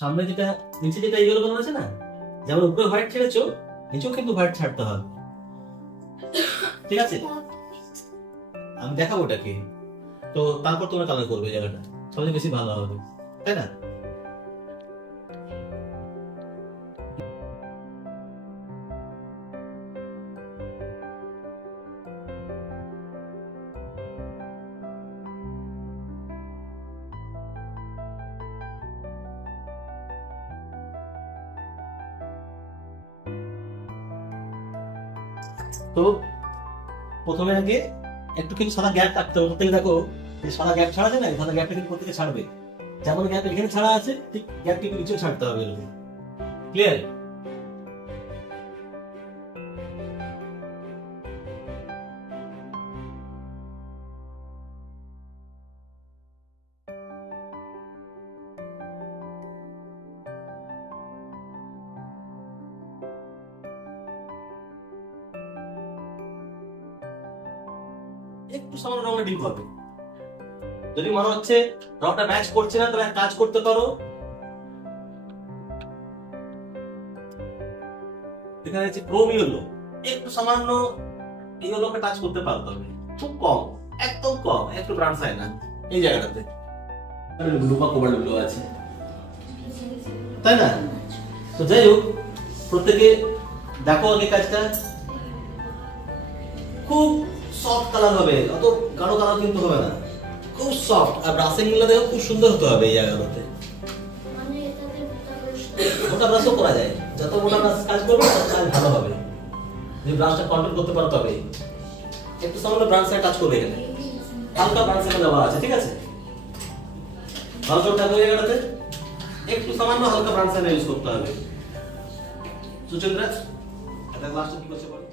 সামনে যেটা নিচে যেটা ইয়েলো কালার আছে না, যেমন উপরে হোয়াইট ছেড়েছো নিচেও কিন্তু হোয়াইট ছাড়তে হবে, ঠিক আছে? আমি দেখাবো ওটাকে, তো তারপর তোমরা কালার করবে জায়গাটা, সবচেয়ে বেশি ভালো হবে, তাই না? তো প্রথমে আগে একটু কিন্তু সাদা গ্যাপ রাখতে হবে। প্রত্যেকে দেখো এই সাদা গ্যাপ ছাড়া আছে না, সাদা গ্যাপটা কিন্তু প্রত্যেকে ছাড়বে। যেমন গ্যাপ এখানে ছাড়া আছে ঠিক গ্যাপটা একটু নিচেও ছাড়তে হবে, এরকম। ক্লিয়ার? একটু সামান্য রঙের ডিপ হবে। যদি মনে হচ্ছে রংটা ম্যাচ করছে না, তাহলে এক কাজ করতে পারো, এখানে হচ্ছে ক্রোম ইয়েলো, একটু সামান্য ইয়েলোকে টাচ করতে পারো, তবে খুব কম, একদম কম, একটু ব্রাউন সাইড না এই জায়গাটাতে ব্লু বা কোবাল্ট ব্লু আছে, তাই না? তো যাই হোক, প্রত্যেকে দেখো আগে কাজটা, খুব সফট কালার হবে, অত গাঢ় কালার কিন্তু হবে না, খুব সফট। আর ব্রাশিং গুলো দেখো খুব সুন্দর হতে হবে এই জায়গাটাতে। মোটা ব্রাশও করা যায়, যত মোটা ব্রাশ কাজ করবে তত কাজ ভালো হবে, যদি ব্রাশটা কন্ট্রোল করতে পারো। তবে একটু সামান্য ব্রাশ টাচ করবে, এখানে হালকা ব্রাশ দেওয়া আছে, ঠিক আছে? ভালো করে দেখো এই জায়গাটাতে একটু সামান্য হালকা ব্রাশ ইউজ করতে হবে। সুচন্দ্রা, এটা ক্লাসটা কি করছে বলো?